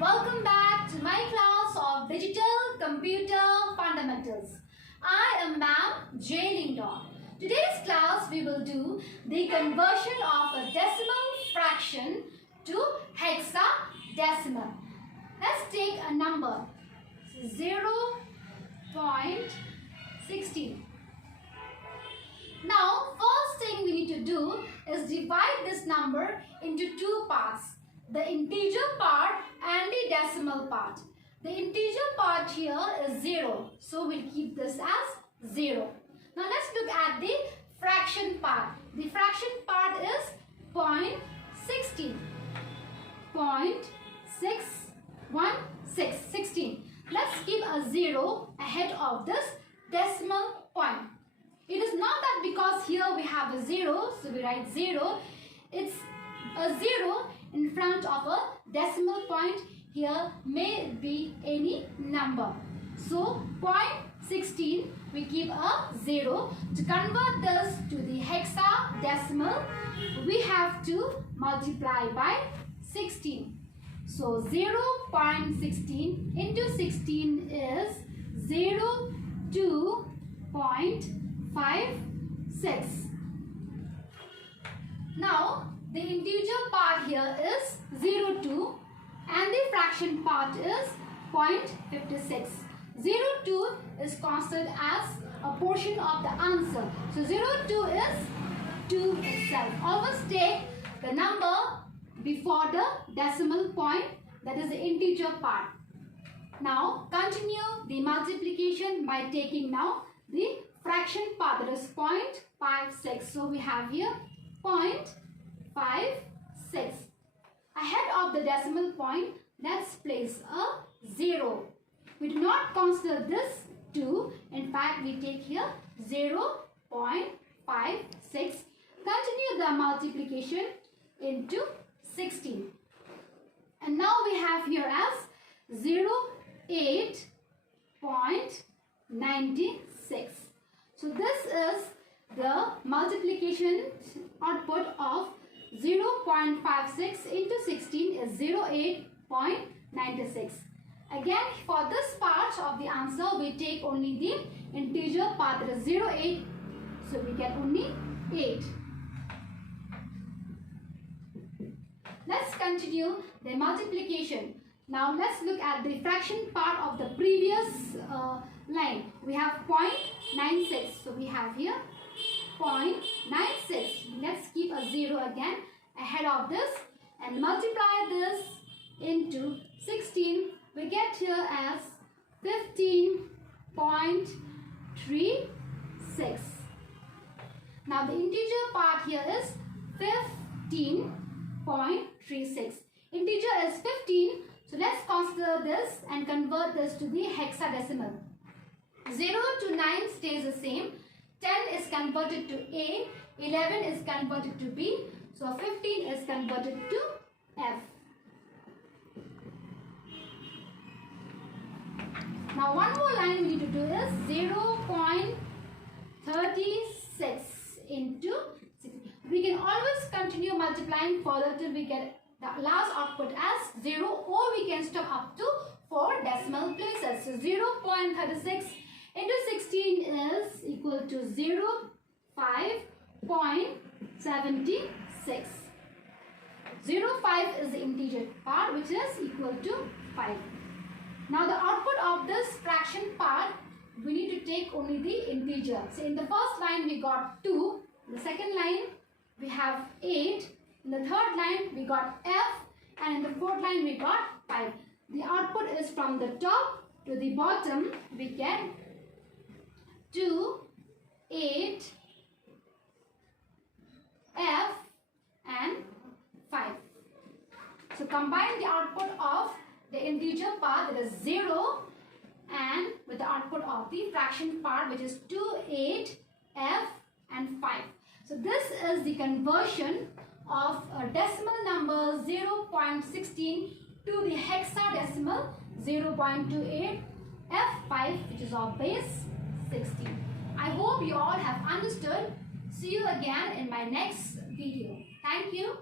Welcome back to my class of Digital Computer Fundamentals. I am Ma'am J. Lindon. Today's class we will do the conversion of a decimal fraction to hexadecimal. Let's take a number 0.16. Now first thing we need to do is divide this number into two parts. The integer part and the decimal part. The integer part here is 0. So we'll keep this as 0. Now let's look at the fraction part. The fraction part is 0.16. 0.616. Let's keep a 0 ahead of this decimal point. It is not that because here we have a 0, so we write 0. It's a 0 in front of a decimal point. Here may be any number. So 0.16 we keep a 0. To convert this to the hexadecimal, we have to multiply by 16. So 0.16 into 16 is 02.56. Now the integer part here is 02 and the fraction part is 0.56. 02 is considered as a portion of the answer. So 02 is 2 itself. Always take the number before the decimal point, that is the integer part. Now continue the multiplication by taking now the fraction part, that is 0.56. So we have here 0.56. Ahead of the decimal point, let's place a 0. We do not consider this 2. In fact, we take here 0.56. Continue the multiplication into 16. And now we have here as 08.96. So this is the multiplication output of 0.56 into 16 is 08.96. Again, for this part of the answer, we take only the integer part, that is 08. So we get only 8. Let's continue the multiplication. Now let's look at the fraction part of the previous line. We have 0.96. So we have here 0.96. Let's keep a 0 again ahead of this and multiply this into 16. We get here as 15.36. Now the integer part here is 15.36. Integer is 15. So let's consider this and convert this to the hexadecimal. 0 to 9 stays the same. 10 is converted to A, 11 is converted to B, so 15 is converted to F. Now one more line we need to do is 0.36 into 60. We can always continue multiplying further till we get the last output as 0, or we can stop up to 4 decimal places. So 0.36 into 16 is equal to 05.76. 05 is the integer part, which is equal to 5. Now the output of this fraction part, we need to take only the integer. So in the first line we got 2, in the second line we have 8, in the third line we got F, and in the fourth line we got 5. The output is from the top to the bottom. We get 2, 8, F and 5. So combine the output of the integer part, that is 0, and with the output of the fraction part, which is 2, 8, F and 5. So this is the conversion of a decimal number 0.16 to the hexadecimal 0.28 F5, which is of base 16. I hope you all have understood. See you again in my next video. Thank you.